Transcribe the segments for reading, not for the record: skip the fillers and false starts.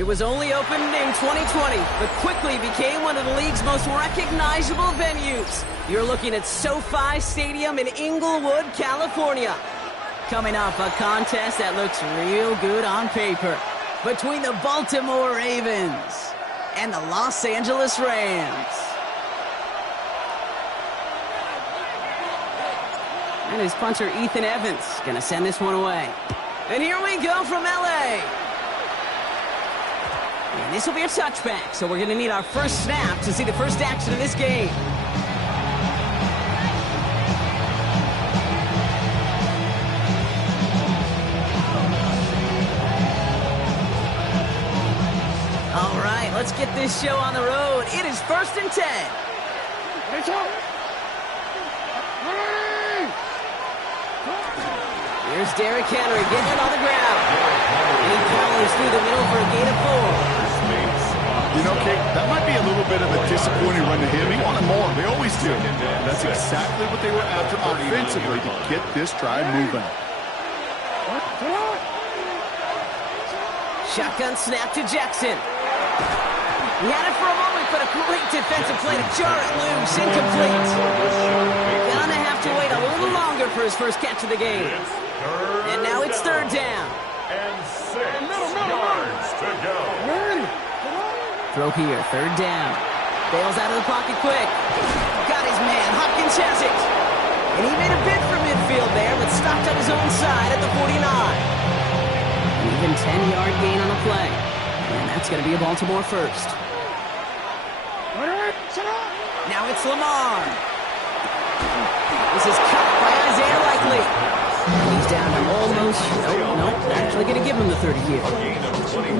It was only opened in 2020, but quickly became one of the league's most recognizable venues. You're looking at SoFi Stadium in Inglewood, California. Coming up, a contest that looks real good on paper between the Baltimore Ravens and the Los Angeles Rams. And his punter, Ethan Evans, going to send this one away. And here we go from L.A. And this will be a touchback, so we're going to need our first snap to see the first action of this game. All right, let's get this show on the road. It is 1st and 10. Here's Derrick Henry getting it on the ground. And he powers through the middle for a gain of 4. You know, Kate, that might be a little bit of a disappointing run to him. He wanted more. They always do. That's exactly what they were after offensively to get this drive moving. Shotgun snap to Jackson. He had it for a moment, but a great defensive play to jar it loose. Incomplete. Gonna have to wait a little longer for his first catch of the game. And now it's 3rd down. And 6 yards to go. Throw here, 3rd down. Bails out of the pocket quick. Got his man. Hopkins has it. And he made a bid for midfield there, but stopped on his own side at the 49. An even 10-yard gain on the play. And that's going to be a Baltimore first. Now it's Lamar. This is caught by Isaiah Likely. He's down to almost, nope, actually going to give him the 30 here.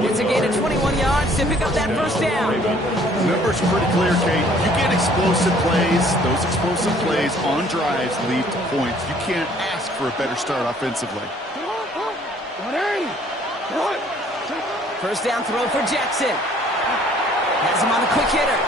It's a gain of 21 yards to pick up that first down. The number's pretty clear, Kate. You get explosive plays. Those explosive plays on drives lead to points. You can't ask for a better start offensively. First down throw for Jackson. Has him on the quick hitter.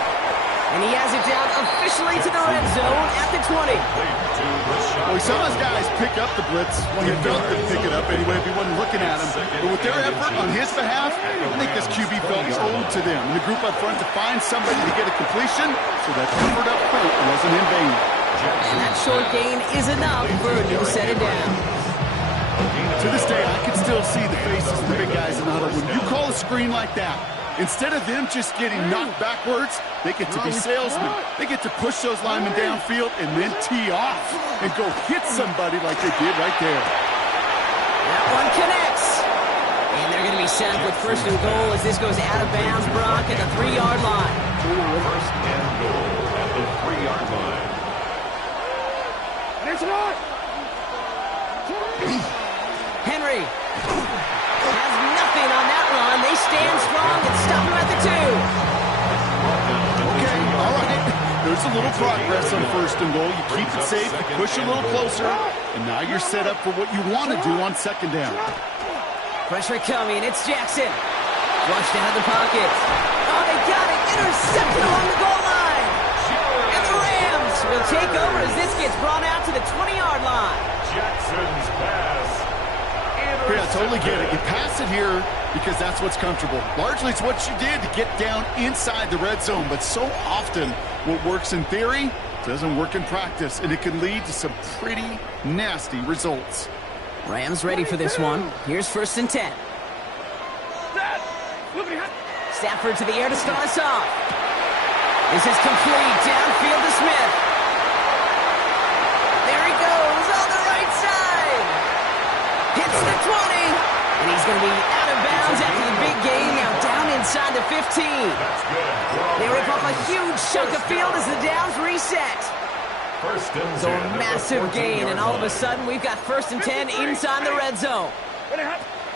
And he has it down officially to the red zone at the 20. Well, we saw those guys pick up the blitz. Well, he felt them pick it up anyway if he wasn't looking at him. But with their effort on his behalf, I think this QB felt owed to them. And the group up front to find somebody to get a completion, so that effort up front wasn't in vain. And that short gain is enough for a new set of downs. To this day, I can still see the faces of the big guys in the huddle. When you call a screen like that, instead of them just getting knocked backwards, they get to be salesmen. They get to push those linemen downfield and then tee off and go hit somebody like they did right there. That one connects. And they're going to be set with 1st and goal as this goes out of bounds, Brock, at the 3-yard line. 1st and goal at the 3-yard line. Henry has nothing on that run. They stand strong and stop him at the 2. Okay, all right. There's a little progress on 1st and goal. You keep it safe, you push a little closer, and now you're set up for what you want to do on 2nd down. Pressure coming. It's Jackson. Flushed out of the pocket. Oh, they got it. Intercepted along the goal line. And the Rams will take over as this gets brought out to the 20-yard line. Jackson's pass. Yeah, I totally get it. You pass it here because that's what's comfortable. Largely, it's what you did to get down inside the red zone. But so often, what works in theory doesn't work in practice, and it can lead to some pretty nasty results. Rams ready for this one. Here's 1st and 10. Stafford to the air to start us off. This is complete. Downfield to Smith. There he goes on the right side. Hits the 20. And he's going to be out of bounds after the big gain. Now down inside the 15. They rip up a huge chunk of field as the downs reset. So a massive gain, and all of a sudden we've got 1st and 10 inside the red zone.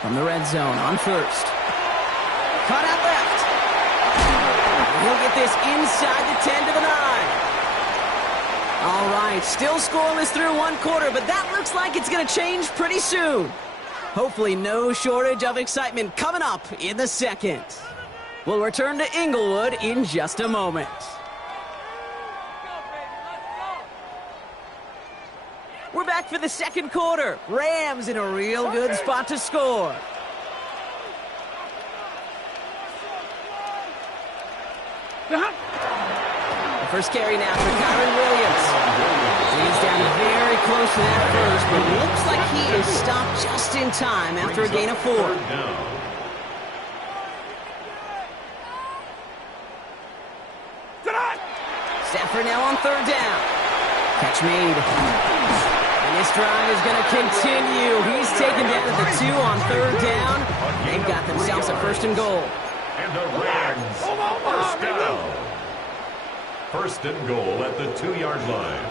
From the red zone on 1st. Cut out left. He'll get this inside the 10 to the 9. All right, still scoreless through 1 quarter, but that looks like it's going to change pretty soon. Hopefully no shortage of excitement coming up in the 2nd. We'll return to Inglewood in just a moment. We're back for the 2nd quarter. Rams in a real good spot to score. The first carry now for Kyron Williams. He's down very close to that first, but looks like he is stopped just in time after a gain of 4. Stafford now on 3rd down. Catch made. And this drive is going to continue. He's taken down at the 2 on 3rd down. They've got themselves a 1st and goal. And the Rams, first down. 1st and goal at the 2-yard line.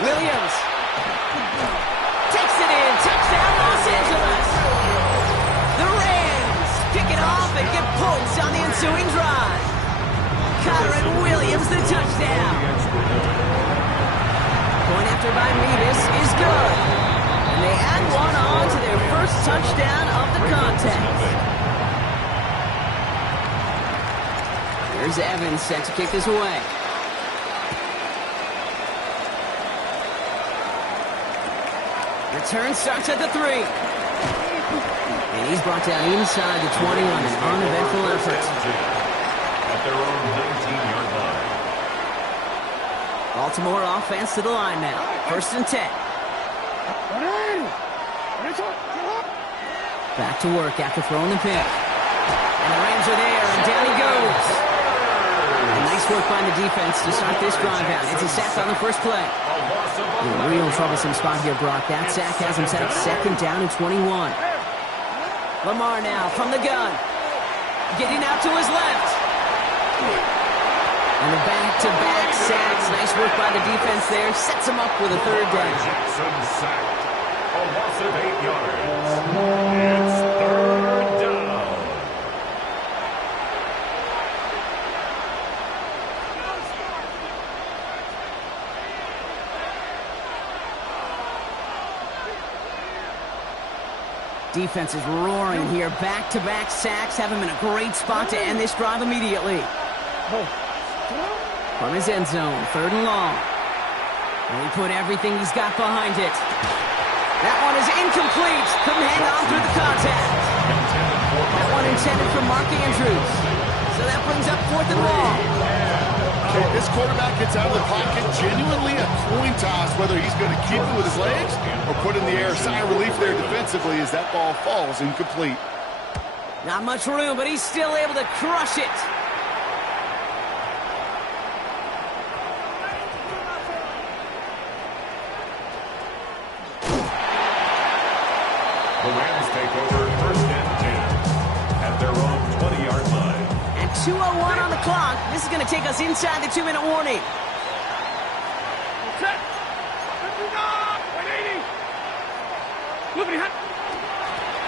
Williams takes it in. Touchdown, Los Angeles. The Rams pick it off and get points on the ensuing drive. Kyron Williams, the touchdown. Point after by Mevis is good. And they add one on to their first touchdown of the contest. Here's Evans set to kick this away. Return starts at the 3. And he's brought down inside the 20 on an uneventful effort. At their own 19-yard line. Baltimore offense to the line now. 1st and 10. Back to work after throwing the pick. And the Rams are there, and down he goes. And nice work by the defense to start this drive out. It's a sack on the first play. In a real troublesome spot here, Brock. That sack has him set up 2nd down and 21. Lamar now from the gun. Getting out to his left. And the back-to-back sacks. Nice work by the defense there. Sets him up with a 3rd down. Jackson sacked. A loss of 8 yards. It's 3rd down. Defense is roaring here. Back-to-back sacks have him in a great spot to end this drive immediately. From his end zone, 3rd and long. And he put everything he's got behind it. That one is incomplete. Couldn't hang on through the contact. That one intended for Mark Andrews. So that brings up 4th and long. Okay, this quarterback gets out of the pocket, genuinely a coin toss, whether he's going to keep it with his legs or put in the air. Sigh of relief there defensively as that ball falls incomplete. Not much room, but he's still able to crush it. The Rams take over 1st and 10 at their own 20-yard line. And 2:01 on the clock. This is going to take us inside the 2-minute warning.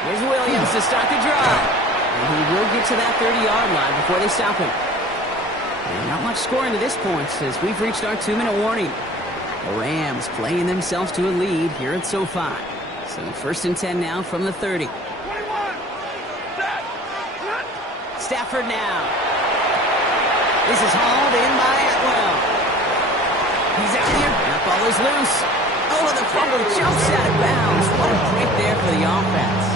Here's Williams to start the drive. And he will get to that 30-yard line before they stop him. And not much scoring to this point as we've reached our 2-minute warning. The Rams playing themselves to a lead here at SoFi. So 1st and 10 now from the 30. Stafford now. This is hauled in by Atwell. He's out here. That ball is loose. Oh, and the fumble jumps out of bounds. What a break there for the offense.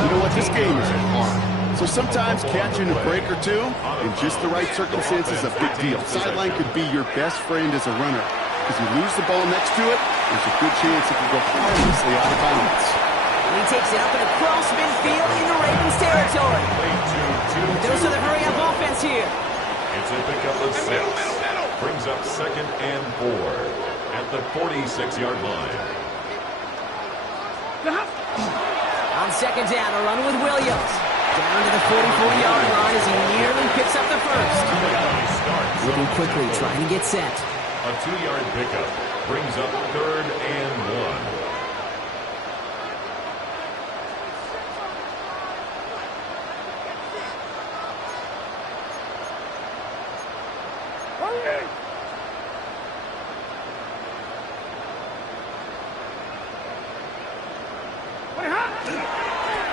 You know what? This game is hard. So sometimes catching a break or two in just the right circumstances is a big deal. Sideline could be your best friend as a runner. Because you lose the ball next to it, there's a good chance it could go harmlessly out of bounds. And he takes it up and across midfield in the Ravens' territory. Those are the hurry-up offense here. It's a pickup of 6. Brings up 2nd and 4 at the 46-yard line. On 2nd down, a run with Williams. Down to the 44-yard line as he nearly picks up the first. Moving quickly, trying to get set. A 2-yard pickup brings up 3rd and 1.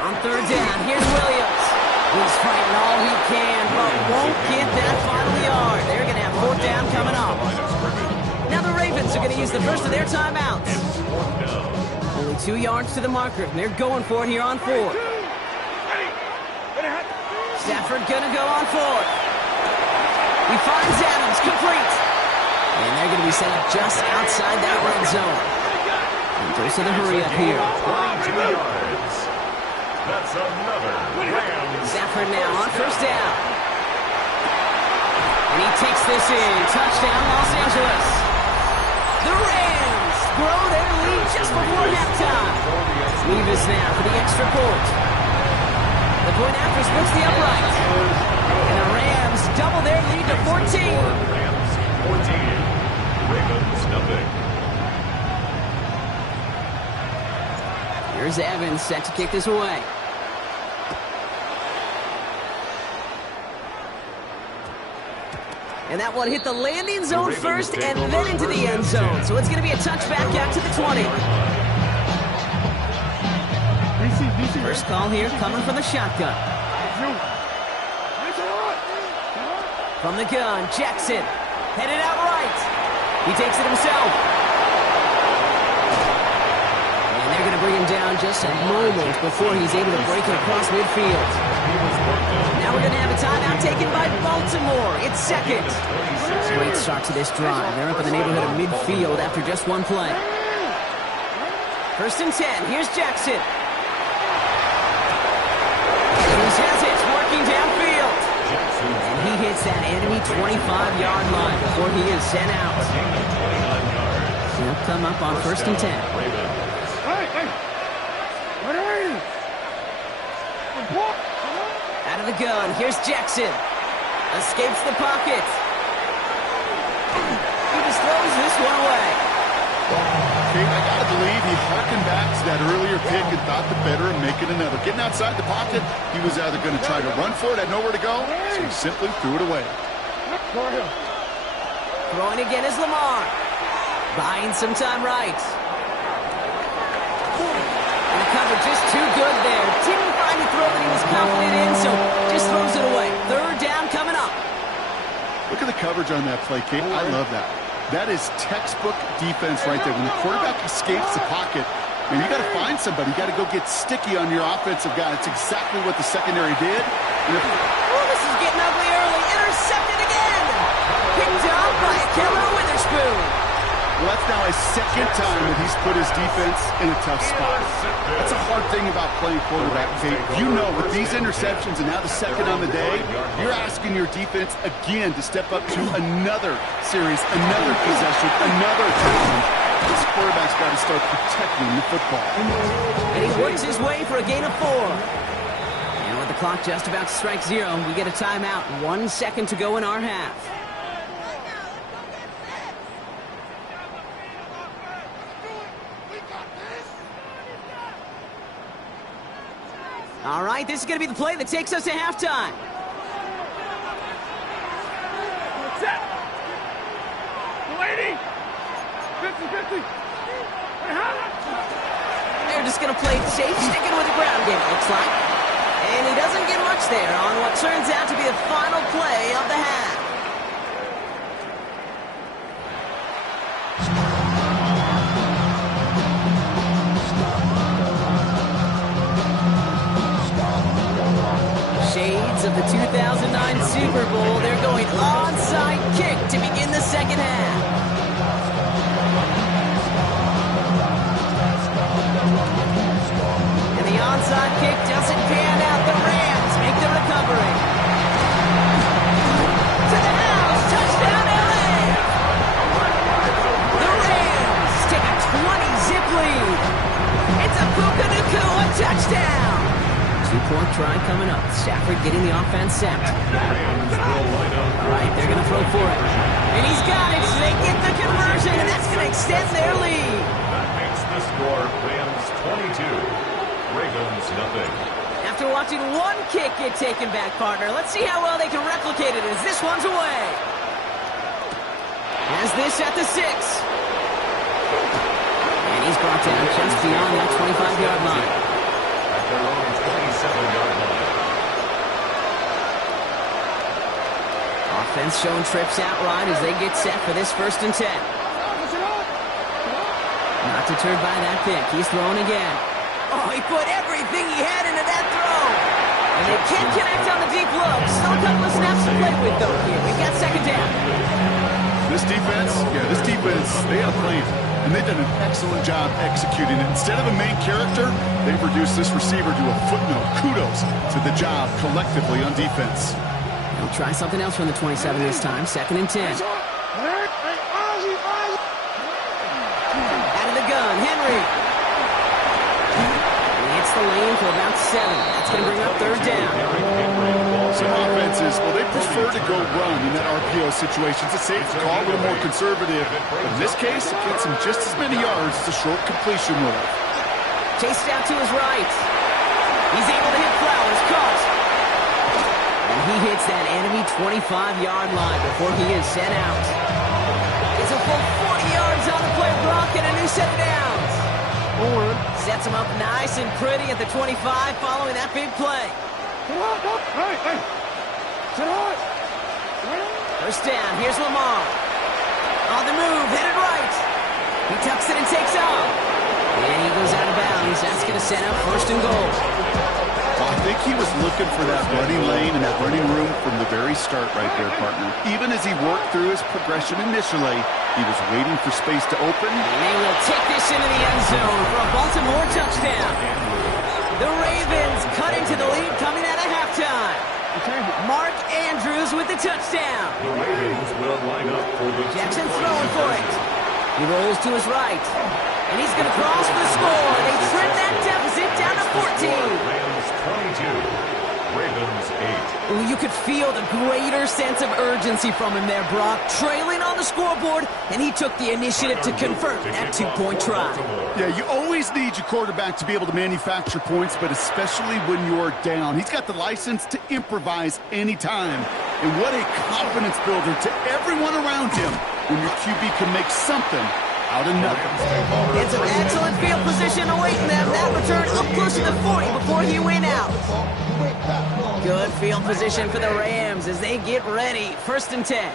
On 3rd down, here's Williams. He's fighting all he can, but won't get that final yard. They're going to have 4th down coming up. Now the Ravens are going to use the first of their timeouts. Only 2 yards to the marker. They're going for it here on 4. Stafford gonna go on fourth. He finds Adams, complete. And they're gonna be set up just outside that red zone. And goes to the hurry up here. 22 yards. That's another Rams. Stafford now on first down. And he takes this in. Touchdown, Los Angeles. The Rams grow their lead just before halftime. Levis now for the extra point. The point after splits the upright. And the Rams double their lead to 14. Rams 14. Ravens nothing. Here's Evans set to kick this away. And that one hit the landing zone first and then into the end zone. So it's going to be a touchback out to the 20. First call here coming from the shotgun. From the gun, Jackson. Headed out right. He takes it himself. And they're going to bring him down just a moment before he's able to break it across midfield. Now we're going to have a timeout taken by Baltimore. It's second. Great start to this drive. They're up in the neighborhood of midfield after just one play. First and 10. Here's Jackson. Cruz has it, working downfield. And he hits that enemy 25-yard line before he is sent out. He'll come up on first and 10. Out of the gun, here's Jackson. Escapes the pocket. He just throws this one away. Okay, I gotta believe he harkened back to that earlier pick and thought the better of making another. Getting outside the pocket, he was either going to try to run for it, had nowhere to go, so he simply threw it away. Throwing again is Lamar. Buying some time right. And the cover just too good there. Didn't find a throw that he was confident in, so just throws it away. Third down coming up. Look at the coverage on that play, Kate. I love that. That is textbook defense right there. When the quarterback escapes the pocket, man, you got to find somebody. You got to go get sticky on your offensive guy. It's exactly what the secondary did. Oh, this is getting ugly early. Intercepted again. Picked up by Keller Witherspoon. Well, that's now his second time that he's put his defense in a tough spot. That's a hard thing about playing quarterback, Kate. You know, with these interceptions and now the second on the day, you're asking your defense again to step up to another series, another possession, another touchdown. This quarterback's got to start protecting the football. And he works his way for a gain of 4. And with the clock just about to strike 0, we get a timeout. 1 second to go in our half. All right, this is going to be the play that takes us to halftime. What's that? 280. 50-50. They're just going to play it safe, sticking with the ground game, it looks like. And he doesn't get much there on what turns out to be the final play of the half. Shades of the 2009 Super Bowl. They're going onside kick to begin the second half. And the onside kick doesn't pan out. The Rams make the recovery. To the house. Touchdown, LA. The Rams take a 20-zip lead. It's a Puka Nuku, a touchdown. 2-point try coming up. Stafford getting the offense set. All right, they're going to throw for it. And he's got it. So they get the conversion, and that's going to extend their lead. That makes the score Rams 22, Ravens nothing. After watching one kick get taken back, partner, let's see how well they can replicate it as this one's away. Has this at the 6. And he's brought down just beyond that 25-yard line. At their own 27-yard line. Offense showing trips out right as they get set for this first and 10. Not deterred by that pick. He's throwing again. Oh, he put everything he had into that throw. And they can't connect on the deep look. Still a couple of snaps to play with, though, here. We've got second down. This defense, they have a plan. And they've done an excellent job executing it. Instead of a main character, they've reduced this receiver to a footnote. Kudos to the job collectively on defense. They'll try something else from the 27 this time. Second and 10. Out of the gun, Henry. He hits the lane for about 7. That's going to bring up third down. Some offenses, well, they prefer to go run in that RPO situation. It's a safe call, a little more conservative. But in this case, it gets him just as many yards as a short completion would have. Chased out to his right. He's able to hit Flowers. Caught. And he hits that enemy 25-yard line before he is sent out. It's a full 40 yards on the play block and a new set of downs. Sets him up nice and pretty at the 25 following that big play. First down, here's Lamar. On the move, headed right. He tucks it and takes off. And he goes out of bounds. That's going to set up first and goal. Well, I think he was looking for that running lane and that running room from the very start right there, partner. Even as he worked through his progression initially, he was waiting for space to open. And they will take this into the end zone for a Baltimore touchdown. The Ravens cut into the lead coming out of halftime. Mark Andrews with the touchdown. The Ravens will line up for the Jackson throwing for it. He rolls to his right. And he's going to cross for the score. They trim that deficit down to 14. Rams 22, Ravens 8. Ooh, you could feel the greater sense of urgency from him there, Brock. Trailing on the scoreboard, and he took the initiative to convert that two-point try. Yeah, you always need your quarterback to be able to manufacture points, but especially when you're down. He's got the license to improvise anytime. And what a confidence builder to everyone around him when your QB can make something out of nothing. It's an excellent field position awaiting them. That return up close to the 40 before he went out. Good field position for the Rams as they get ready. First and 10.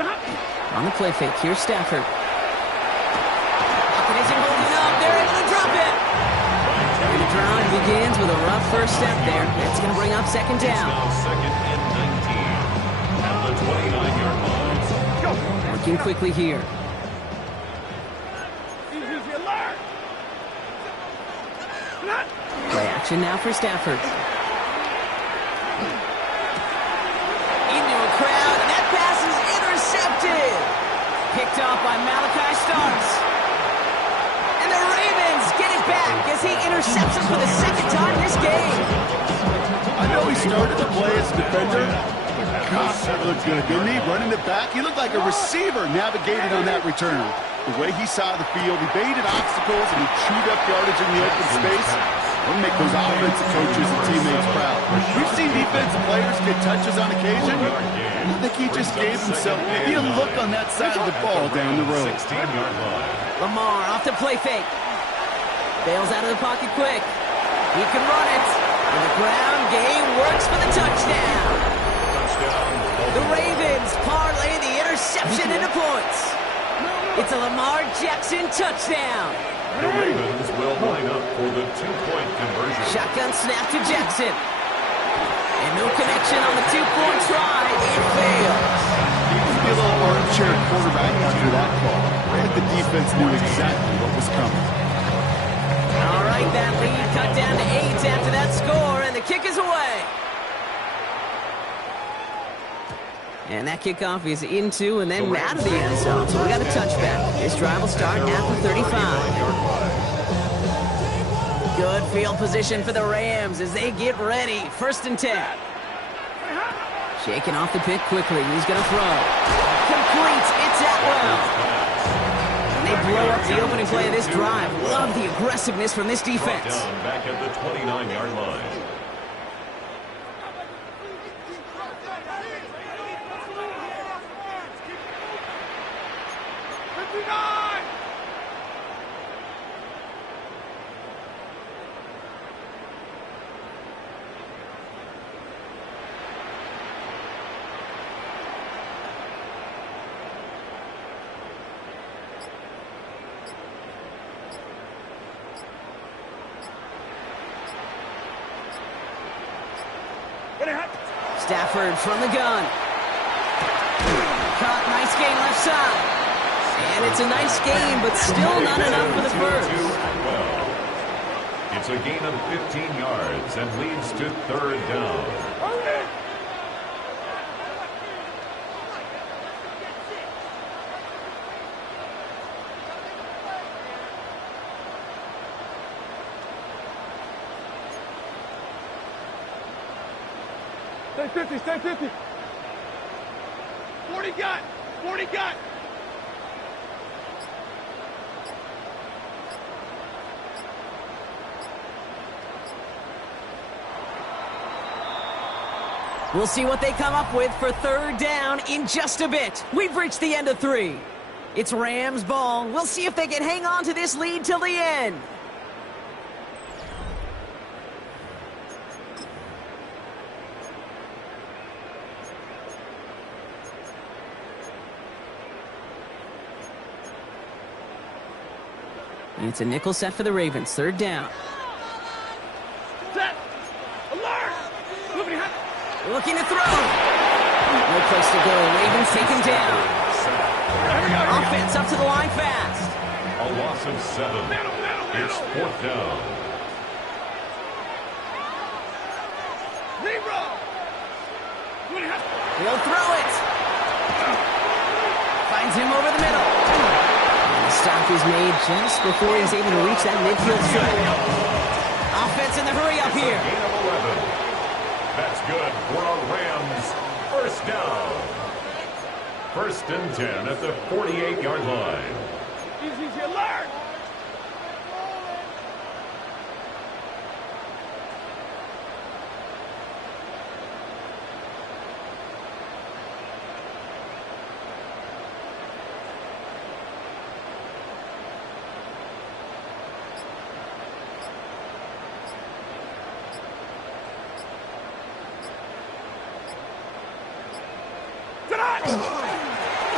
On the play fake, here's Stafford. Pocket isn't holding up. They're able to drop it. And the drive begins with a rough first step there. That's going to bring up second down. Now second and 19 at the 29-yard line. Working quickly here. Play action now for Stafford. Into a crowd, and that pass is intercepted. Picked off by Malachi Starks. And the Ravens get it back as he intercepts him for the second time this game. I know he started to play as a defender. Gosh, that looked good, didn't he? Running it back. He looked like a receiver navigated on that return. The way he saw the field, he baited obstacles, and he chewed up yardage in the open space. We'll make those offensive coaches and teammates proud. We've seen defensive players get touches on occasion. I think he just gave himself maybe a look on that side of the ball down the road. 16-yard line. Lamar off the play fake. Bails out of the pocket quick. He can run it. And the ground game works for the touchdown. The Ravens parlay the interception into points. It's a Lamar Jackson touchdown. The Ravens will line up for the two-point conversion. Shotgun snap to Jackson. And no connection on the two-point try. It fails. You can be a little armchair quarterback after that call. I think the defense knew exactly what was coming. All right, that lead cut down to 8 after that score, and the kick is away. And that kickoff is into and then out of the end zone. So we got a touchback. This drive will start at the 35. Good field position for the Rams as they get ready. First and 10. Shaking off the pick quickly. He's going to throw. Complete. It's Atwell. And they blow up the opening play of this drive. Love the aggressiveness from this defense. Back at the 29-yard line. Stafford from the gun. Caught, nice gain left side. And it's a nice game, but still not enough for the first. It's a gain of 15 yards and leads to third down. Stay 50, stay 50. 40 got, 40 got. We'll see what they come up with for third down in just a bit. We've reached the end of 3. It's Rams ball. We'll see if they can hang on to this lead till the end. It's a nickel set for the Ravens. Third down. Set. Alert. Looking to throw. No place to go. Ravens take him down. Offense up to the line fast. A loss of 7. It's fourth down. He'll throw it. Finds him over the middle. The stop is made just before he's able to reach that midfield strip. Offense in the hurry up here. Gain of 11. That's good for a Rams first down. First and 10 at the 48-yard line. Easy, alert.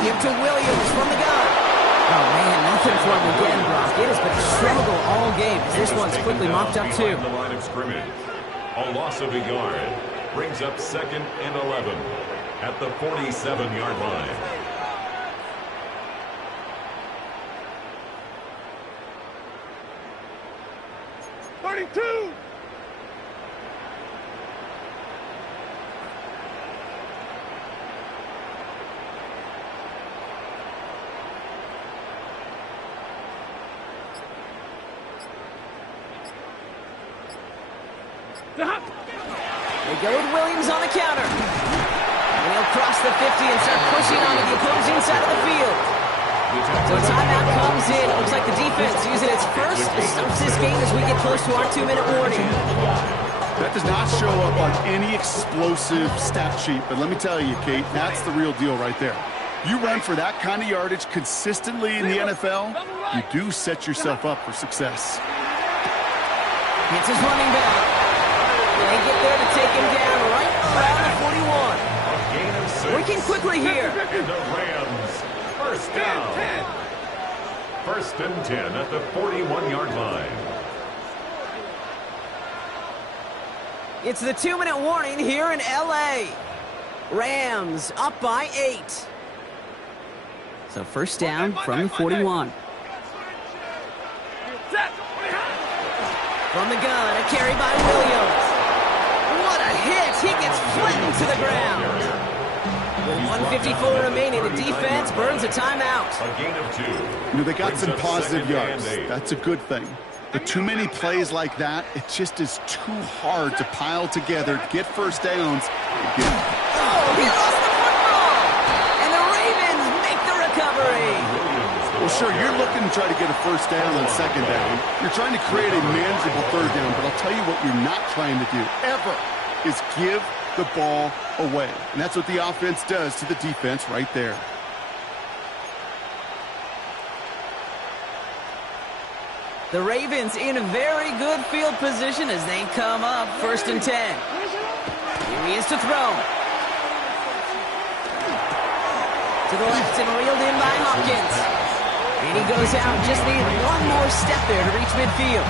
Give to Williams from the gun. Oh, man, nothing for him again, Brock. It has been a struggle all game. This one's quickly mopped up, too. The line of scrimmage. A loss of a yard brings up second and 11 at the 47-yard line. They go with Williams on the counter. And he'll cross the 50 and start pushing onto the opposing side of the field. So a timeout comes in. It looks like the defense using its first to stop this game as we get close to our 2-minute warning. That does not show up on any explosive stat sheet, but let me tell you, Kate, that's the real deal right there. You run for that kind of yardage consistently in the NFL, you do set yourself up for success. It's his running back. They get there to take him down right around the 41. A gain of 6. Working quickly here. And the Rams first down. First and 10 at the 41-yard line. It's the 2-minute warning here in L.A. Rams up by 8. So first down from the 41. From the gun, a carry by Williams. What a hit! He gets flattened to the ground. With 1:54 remaining, the defense burns a timeout. A gain of 2. You know, they got some positive yards. That's a good thing. But too many plays like that, it just is too hard to pile together, get first downs. Oh, he lost the football! And the Ravens make the recovery. Well, sure, you're looking to try to get a first down on second down. You're trying to create a manageable third down, but I'll tell you what you're not trying to do, ever, is give the ball away. And that's what the offense does to the defense right there. The Ravens in a very good field position as they come up first and 10. Here he is to throw. To the left and reeled in by Hopkins. And he goes out, just needed one more step there to reach midfield.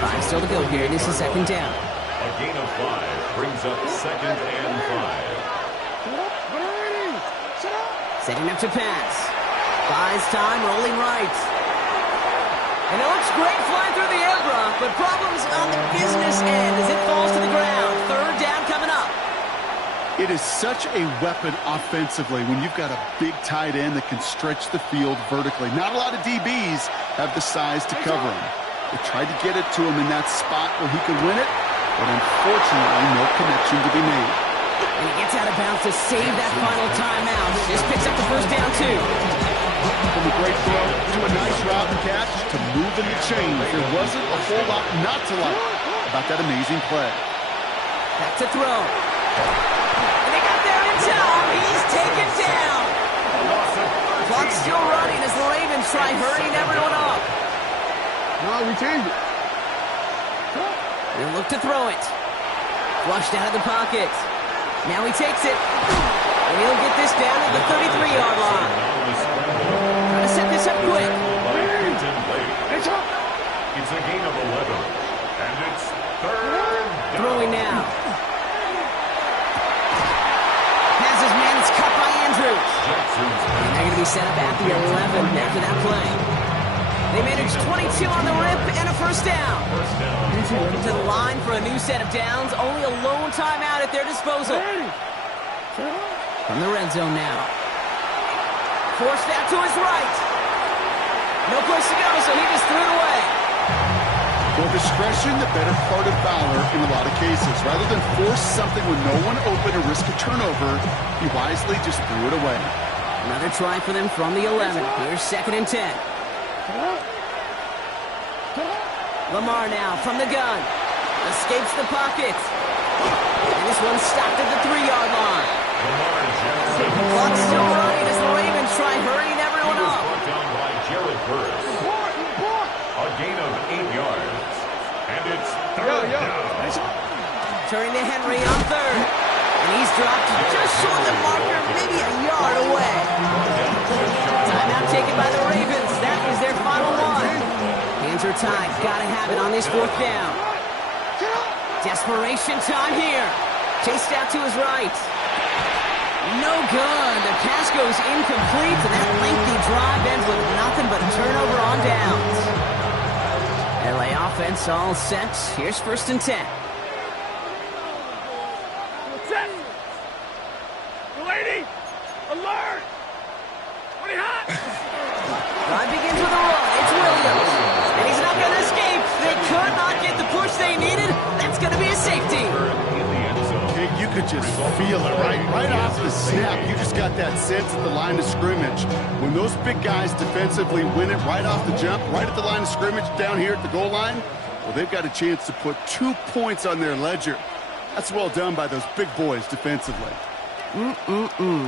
5 still to go here. This is second down. A A gain of 5 brings up 2nd and 5. Setting up to pass. Buys time, rolling right. And it looks great flying through the air, but problems on the business end as it falls to the ground. 3rd down coming up. It is such a weapon offensively when you've got a big tight end that can stretch the field vertically. Not a lot of DBs have the size to cover him. They tried to get it to him in that spot where he could win it, but unfortunately, no connection to be made. And he gets out of bounds to save that final timeout. Just picks up the 1st down, too. From a great throw to a nice route and catch to moving the chains. There wasn't a whole lot not to like about that amazing play. Back to throw. And they got there in time. He's taken down. Clock's still running as the Ravens try hurrying everyone up. No, we changed it. They'll look to throw it. Flushed out of the pocket. Now he takes it. And he'll get this down at the 33-yard line. Trying to set this up quick. It's a gain of 11. And it's 3rd down. Throwing now. Has his man. It's cut by Andrews. And they're going to be set up at the 11 after that play. They managed 22 on the rip and a 1st down. To the line for a new set of downs. Only a lone timeout at their disposal. From the red zone now. Forced that to his right. No place to go, so he just threw it away. Well, discretion, the better part of valor in a lot of cases. Rather than force something with no one open or risk a turnover, he wisely just threw it away. Another try for them from the 11. Here's 2nd and 10. Lamar now from the gun. Escapes the pocket. And this one's stopped at the 3-yard line. Clock's still running as the Ravens try hurrying everyone up. Brought down by Jared Burris. A gain of 8 yards. And it's 3rd down. Turning to Henry on 3rd. And he's dropped just short of the marker, maybe a yard away. Timeout taken by the Ravens. That is their final one. Hands are tied. Gotta have it on this 4th down. Desperation time here. Chased out to his right. No good. The pass goes incomplete, and that lengthy drive ends with nothing but a turnover on downs. LA offense all set. Here's 1st and 10. Set. Lady, alert. What hot? Drive begins with a run. It's Williams. And he's not going to escape. They could not get the push they needed. That's going to be a safety. You could just feel it, right off the snap. You just got that sense at the line of scrimmage. When those big guys defensively win it right off the jump, right at the line of scrimmage down here at the goal line, well, they've got a chance to put 2 points on their ledger. That's well done by those big boys defensively.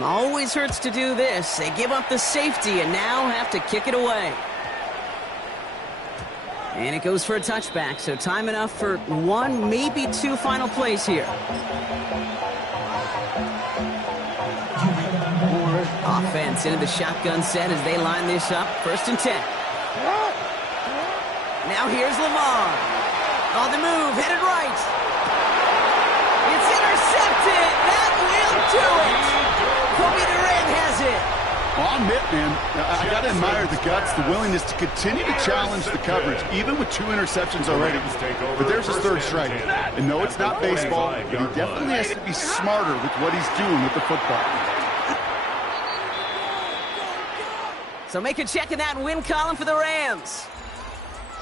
Always hurts to do this. They give up the safety and now have to kick it away. And it goes for a touchback, so time enough for 1, maybe 2 final plays here. Offense into the shotgun set as they line this up. 1st and 10. Now here's Lamar. On the move, headed right. It's intercepted. That will do it. Kobe Durant has it. Well, I'll admit, man, I got to admire the guts, the willingness to continue to challenge the coverage, even with 2 interceptions already. But there's his 3rd strike. And no, it's not baseball, but he definitely has to be smarter with what he's doing with the football. So make a check in that win column for the Rams.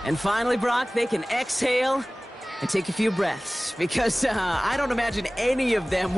And finally, Brock, they can exhale and take a few breaths because I don't imagine any of them